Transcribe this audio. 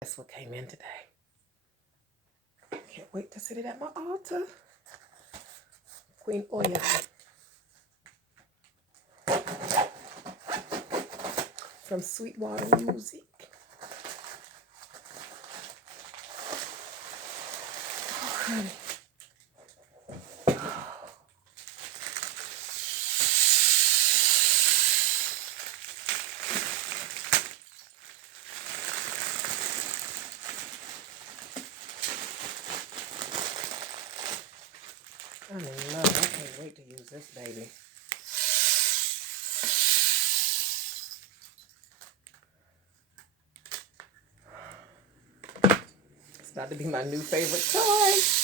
That's what came in today. Can't wait to sit it at my altar. Queen Oya from Sweetwater Music. Oh, honey. I'm in love. I can't wait to use this baby. It's about to be my new favorite toy.